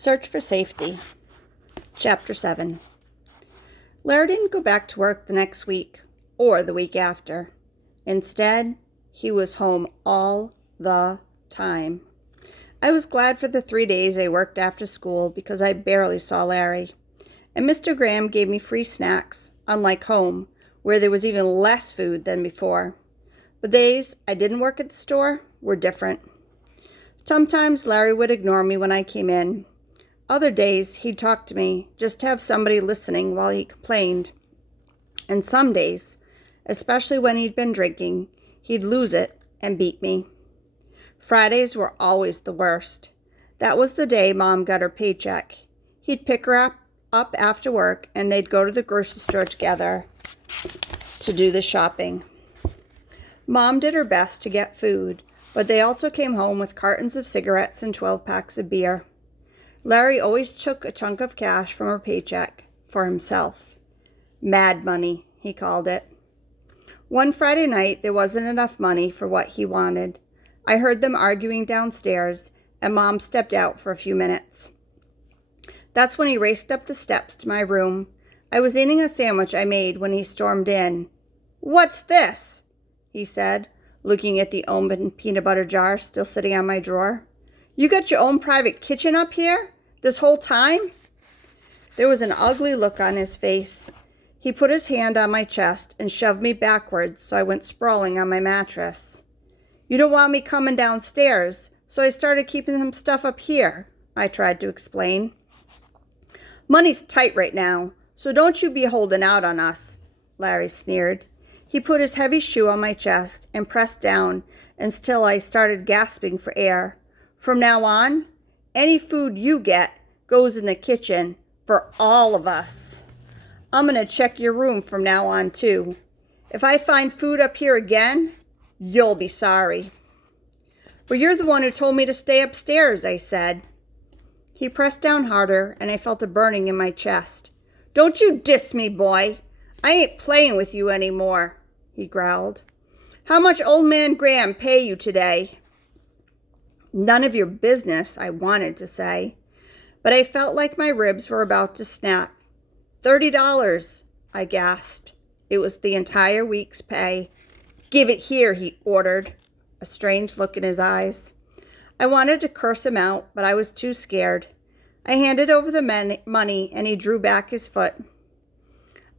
Search for Safety. Chapter 7. Larry didn't go back to work the next week or the week after. Instead, he was home all the time. I was glad for the 3 days I worked after school because I barely saw Larry. And Mr. Graham gave me free snacks, unlike home, where there was even less food than before. But the days I didn't work at the store were different. Sometimes Larry would ignore me when I came in. Other days, he'd talk to me, just to have somebody listening while he complained. And some days, especially when he'd been drinking, he'd lose it and beat me. Fridays were always the worst. That was the day Mom got her paycheck. He'd pick her up after work, and they'd go to the grocery store together to do the shopping. Mom did her best to get food, but they also came home with cartons of cigarettes and 12 packs of beer. Larry always took a chunk of cash from her paycheck for himself. Mad money, he called it. One Friday night, there wasn't enough money for what he wanted. I heard them arguing downstairs, and Mom stepped out for a few minutes. That's when he raced up the steps to my room. I was eating a sandwich I made when he stormed in. "What's this?" he said, looking at the almond peanut butter jar still sitting on my drawer. "You got your own private kitchen up here this whole time?" There was an ugly look on his face. He put his hand on my chest and shoved me backwards, so I went sprawling on my mattress. "You don't want me coming downstairs, so I started keeping some stuff up here," I tried to explain. "Money's tight right now, so don't you be holding out on us," Larry sneered. He put his heavy shoe on my chest and pressed down until I started gasping for air. "From now on, any food you get goes in the kitchen for all of us. I'm going to check your room from now on, too. If I find food up here again, you'll be sorry." "But you're the one who told me to stay upstairs," I said. He pressed down harder, and I felt a burning in my chest. "Don't you diss me, boy. I ain't playing with you anymore," he growled. "How much old man Graham pay you today?" "None of your business," I wanted to say, but I felt like my ribs were about to snap. $30, I gasped. It was the entire week's pay. "Give it here," he ordered, a strange look in his eyes. I wanted to curse him out, but I was too scared. I handed over the money, and he drew back his foot.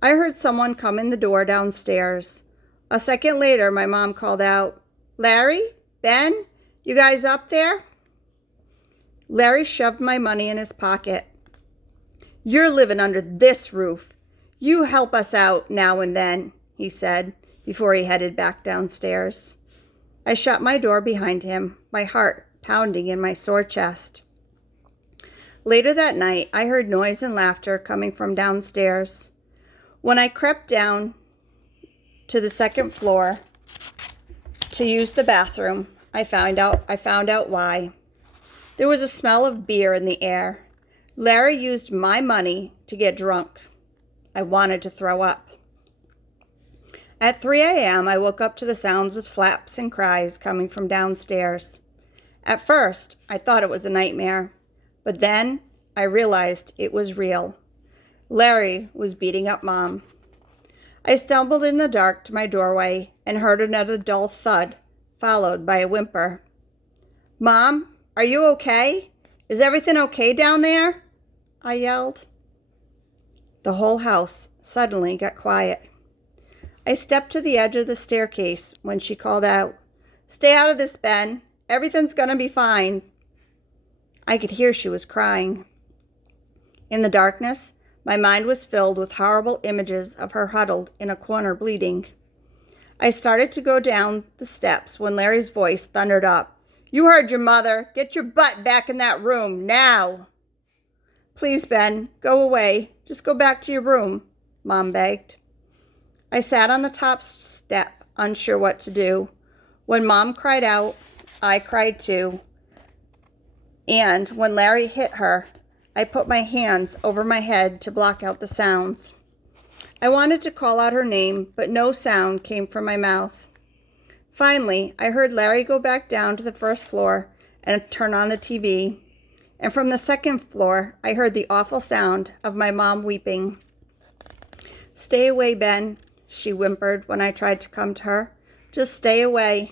I heard someone come in the door downstairs. A second later, my mom called out, "Larry? Ben? You guys up there?" Larry shoved my money in his pocket. "You're living under this roof. You help us out now and then," he said, before he headed back downstairs. I shut my door behind him, my heart pounding in my sore chest. Later that night, I heard noise and laughter coming from downstairs. When I crept down to the second floor to use the bathroom, I found out why. There was a smell of beer in the air. Larry used my money to get drunk. I wanted to throw up. At 3 a.m., I woke up to the sounds of slaps and cries coming from downstairs. At first, I thought it was a nightmare, but then I realized it was real. Larry was beating up Mom. I stumbled in the dark to my doorway and heard another dull thud, followed by a whimper. "Mom, are you okay? Is everything okay down there?" I yelled. The whole house suddenly got quiet. I stepped to the edge of the staircase when she called out, "Stay out of this, Ben. Everything's gonna be fine." I could hear she was crying. In the darkness, my mind was filled with horrible images of her huddled in a corner bleeding. I started to go down the steps when Larry's voice thundered up. "You heard your mother. Get your butt back in that room, now." "Please, Ben, go away. Just go back to your room," Mom begged. I sat on the top step, unsure what to do. When Mom cried out, I cried too. And when Larry hit her, I put my hands over my head to block out the sounds. I wanted to call out her name, but no sound came from my mouth. Finally, I heard Larry go back down to the first floor and turn on the TV. and from the second floor I heard the awful sound of my mom weeping. "Stay away, Ben," she whimpered when I tried to come to her. "Just stay away."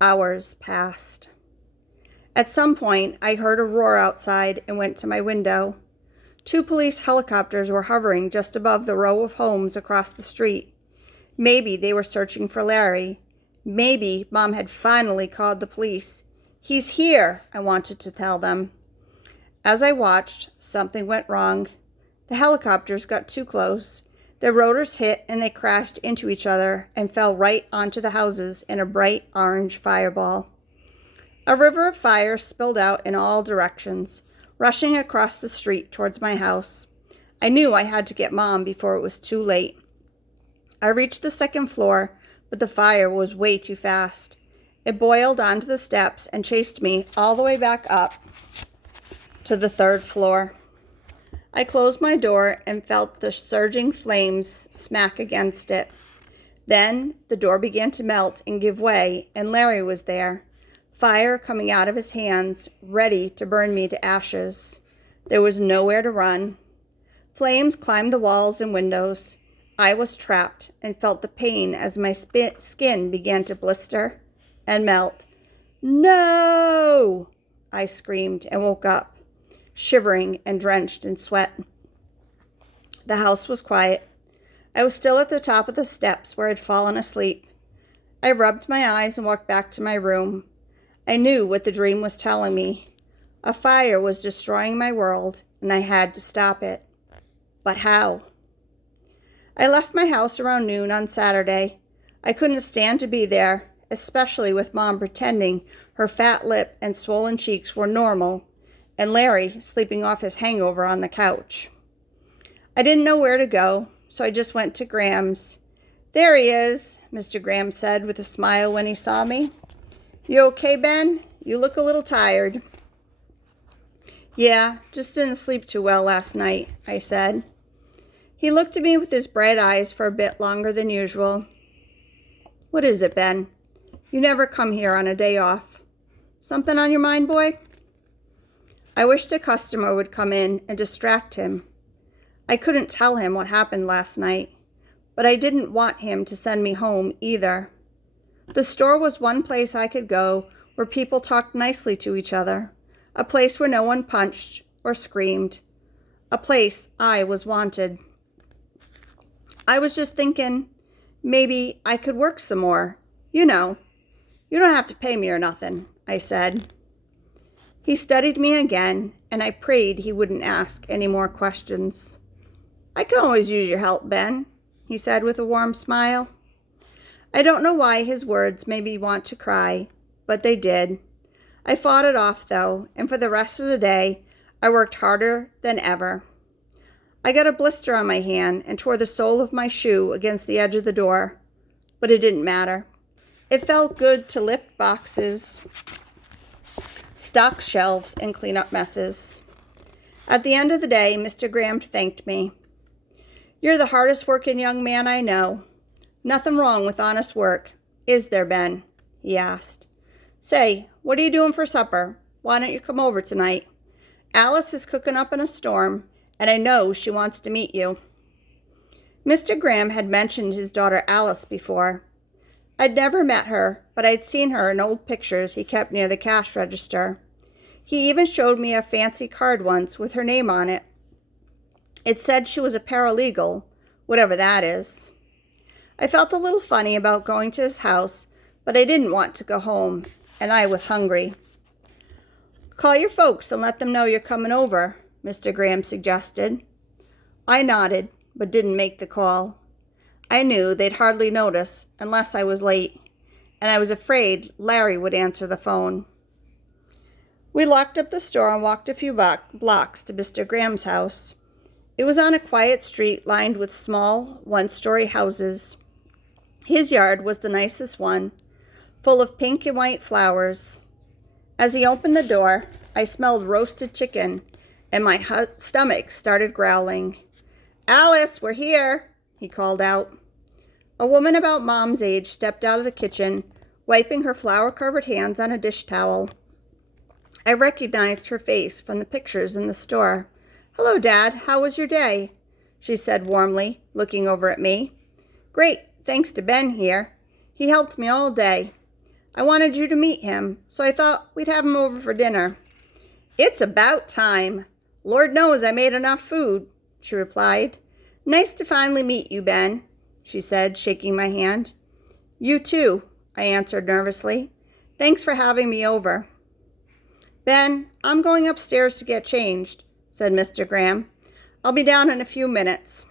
Hours passed. At some point, I heard a roar outside and went to my window. 2 police helicopters were hovering just above the row of homes across the street. Maybe they were searching for Larry. Maybe Mom had finally called the police. "He's here," I wanted to tell them. As I watched, something went wrong. The helicopters got too close. Their rotors hit and they crashed into each other and fell right onto the houses in a bright orange fireball. A river of fire spilled out in all directions, rushing across the street towards my house. I knew I had to get Mom before it was too late. I reached the second floor, but the fire was way too fast. It boiled onto the steps and chased me all the way back up to the 3rd floor. I closed my door and felt the surging flames smack against it. Then the door began to melt and give way, and Larry was there, fire coming out of his hands, ready to burn me to ashes. There was nowhere to run. Flames climbed the walls and windows. I was trapped and felt the pain as my skin began to blister and melt. "No!" I screamed and woke up, shivering and drenched in sweat. The house was quiet. I was still at the top of the steps where I'd fallen asleep. I rubbed my eyes and walked back to my room. I knew what the dream was telling me. A fire was destroying my world, and I had to stop it. But how? I left my house around noon on Saturday. I couldn't stand to be there, especially with Mom pretending her fat lip and swollen cheeks were normal, and Larry sleeping off his hangover on the couch. I didn't know where to go, so I just went to Graham's. "There he is," Mr. Graham said with a smile when he saw me. "You okay, Ben? You look a little tired." "Yeah, just didn't sleep too well last night," I said. He looked at me with his bright eyes for a bit longer than usual. "What is it, Ben? You never come here on a day off. Something on your mind, boy?" I wished a customer would come in and distract him. I couldn't tell him what happened last night, but I didn't want him to send me home either. The store was one place I could go where people talked nicely to each other, a place where no one punched or screamed, a place I was wanted. I was just thinking, maybe I could work some more. You know, you don't have to pay me or nothing, I said. He studied me again, and I prayed he wouldn't ask any more questions. "I could always use your help, Ben," he said with a warm smile. I don't know why his words made me want to cry, but they did. I fought it off, though, and for the rest of the day, I worked harder than ever. I got a blister on my hand and tore the sole of my shoe against the edge of the door, but it didn't matter. It felt good to lift boxes, stock shelves, and clean up messes. At the end of the day, Mr. Graham thanked me. "You're the hardest working young man I know. Nothing wrong with honest work, is there, Ben?" he asked. "Say, what are you doing for supper? Why don't you come over tonight? Alice is cooking up in a storm, and I know she wants to meet you." Mr. Graham had mentioned his daughter Alice before. I'd never met her, but I'd seen her in old pictures he kept near the cash register. He even showed me a fancy card once with her name on it. It said she was a paralegal, whatever that is. I felt a little funny about going to his house, but I didn't want to go home, and I was hungry. "Call your folks and let them know you're coming over," Mr. Graham suggested. I nodded, but didn't make the call. I knew they'd hardly notice unless I was late, and I was afraid Larry would answer the phone. We locked up the store and walked a few blocks to Mr. Graham's house. It was on a quiet street lined with small, one-story houses. His yard was the nicest one, full of pink and white flowers. As he opened the door, I smelled roasted chicken, and my stomach started growling. "Alice, we're here," he called out. A woman about Mom's age stepped out of the kitchen, wiping her flour-covered hands on a dish towel. I recognized her face from the pictures in the store. "Hello, Dad. How was your day?" she said warmly, looking over at me. "Great, thanks to Ben here. He helped me all day. I wanted you to meet him, so I thought we'd have him over for dinner." "It's about time. Lord knows I made enough food," she replied. "Nice to finally meet you, Ben," she said, shaking my hand. "You too," I answered nervously. "Thanks for having me over." "Ben, I'm going upstairs to get changed," said Mr. Graham. "I'll be down in a few minutes."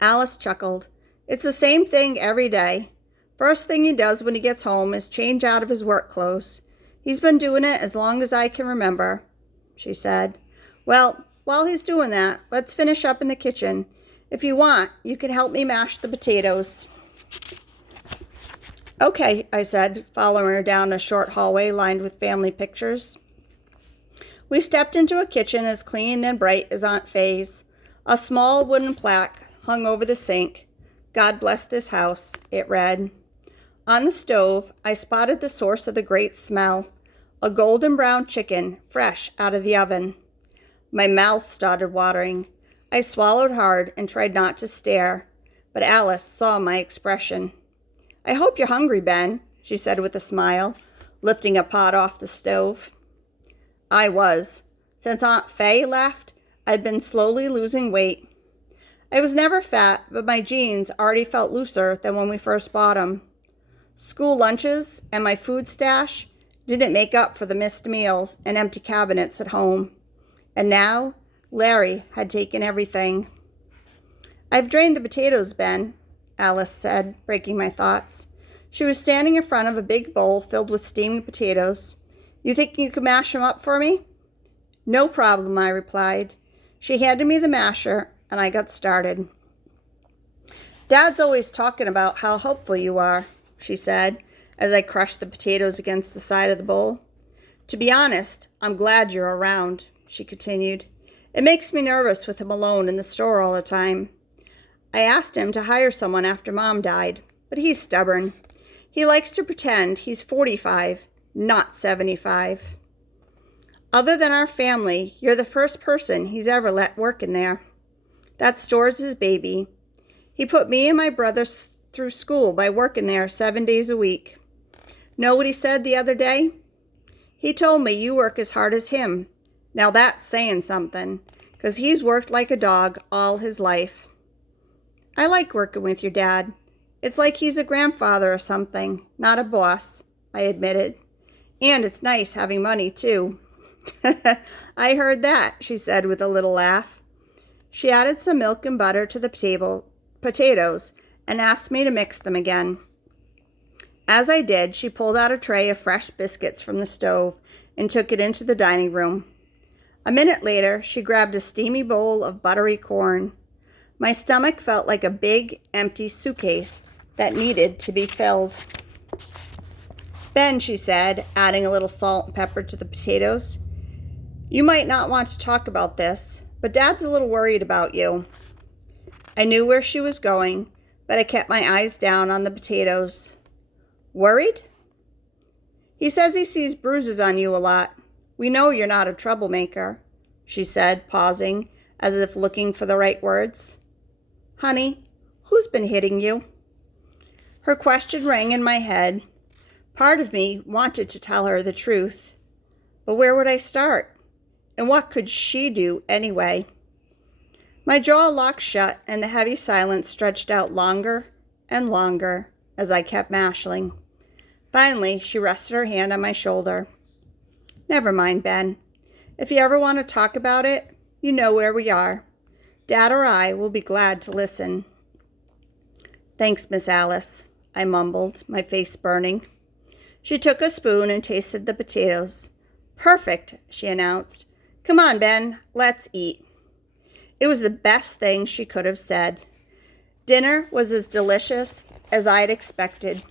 Alice chuckled. "It's the same thing every day. First thing he does when he gets home is change out of his work clothes. He's been doing it as long as I can remember," she said. "Well, while he's doing that, let's finish up in the kitchen. If you want, you can help me mash the potatoes." "Okay," I said, following her down a short hallway lined with family pictures. We stepped into a kitchen as clean and bright as Aunt Faye's. A small wooden plaque hung over the sink. "God bless this house," it read. On the stove, I spotted the source of the great smell, a golden brown chicken fresh out of the oven. My mouth started watering. I swallowed hard and tried not to stare, but Alice saw my expression. "I hope you're hungry, Ben," she said with a smile, lifting a pot off the stove. I was. Since Aunt Faye left, I'd been slowly losing weight. I was never fat, but my jeans already felt looser than when we first bought them. School lunches and my food stash didn't make up for the missed meals and empty cabinets at home. And now, Larry had taken everything. "I've drained the potatoes, Ben," Alice said, breaking my thoughts. She was standing in front of a big bowl filled with steamed potatoes. "You think you could mash them up for me?" "No problem," I replied. She handed me the masher, and I got started. "Dad's always talking about how helpful you are," she said, as I crushed the potatoes against the side of the bowl. "To be honest, I'm glad you're around," she continued. "It makes me nervous with him alone in the store all the time. I asked him to hire someone after Mom died, but he's stubborn. He likes to pretend he's 45, not 75. Other than our family, you're the first person he's ever let work in there. That store's his baby. He put me and my brother through school by working there 7 days a week. Know what he said the other day? He told me you work as hard as him. Now that's saying something, 'cause he's worked like a dog all his life." "I like working with your dad. It's like he's a grandfather or something, not a boss," I admitted. "And it's nice having money, too." "I heard that," she said with a little laugh. She added some milk and butter to the potatoes and asked me to mix them again. As I did, she pulled out a tray of fresh biscuits from the stove and took it into the dining room. A minute later, she grabbed a steamy bowl of buttery corn. My stomach felt like a big, empty suitcase that needed to be filled. "Ben," she said, adding a little salt and pepper to the potatoes, "you might not want to talk about this, but Dad's a little worried about you." I knew where she was going, but I kept my eyes down on the potatoes. "Worried?" "He says he sees bruises on you a lot. We know you're not a troublemaker," she said, pausing, as if looking for the right words. "Honey, who's been hitting you?" Her question rang in my head. Part of me wanted to tell her the truth. But where would I start? And what could she do anyway? My jaw locked shut, and the heavy silence stretched out longer and longer as I kept mashing. Finally, she rested her hand on my shoulder. "Never mind, Ben. If you ever want to talk about it, you know where we are. Dad or I will be glad to listen." "Thanks, Miss Alice," I mumbled, my face burning. She took a spoon and tasted the potatoes. "Perfect," she announced. "Come on, Ben, let's eat." It was the best thing she could have said. Dinner was as delicious as I'd expected.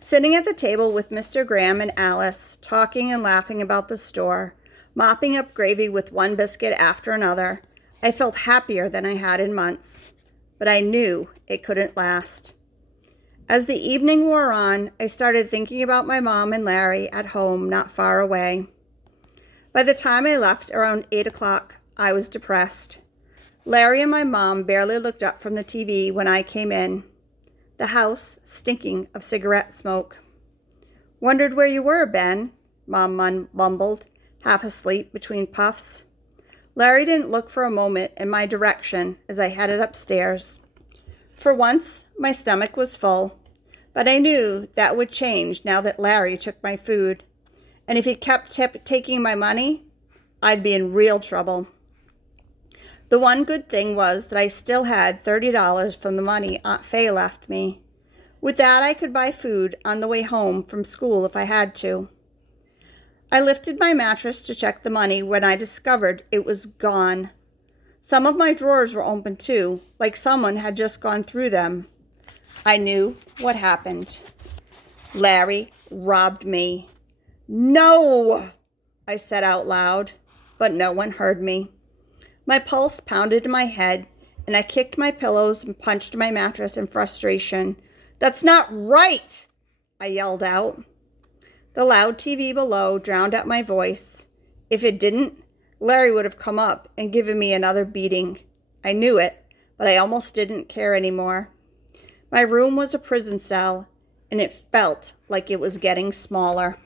Sitting at the table with Mr. Graham and Alice, talking and laughing about the store, mopping up gravy with one biscuit after another, I felt happier than I had in months. But I knew it couldn't last. As the evening wore on, I started thinking about my mom and Larry at home not far away. By the time I left around 8 o'clock, I was depressed. Larry and my mom barely looked up from the TV when I came in, the house stinking of cigarette smoke. "Wondered where you were, Ben," Mom mumbled, half asleep between puffs. Larry didn't look for a moment in my direction as I headed upstairs. For once, my stomach was full, but I knew that would change now that Larry took my food. And if he kept taking my money, I'd be in real trouble. The one good thing was that I still had $30 from the money Aunt Faye left me. With that, I could buy food on the way home from school if I had to. I lifted my mattress to check the money when I discovered it was gone. Some of my drawers were open too, like someone had just gone through them. I knew what happened. Larry robbed me. "No!" I said out loud, but no one heard me. My pulse pounded in my head, and I kicked my pillows and punched my mattress in frustration. "That's not right!" I yelled out. The loud TV below drowned out my voice. If it didn't, Larry would have come up and given me another beating. I knew it, but I almost didn't care anymore. My room was a prison cell, and it felt like it was getting smaller.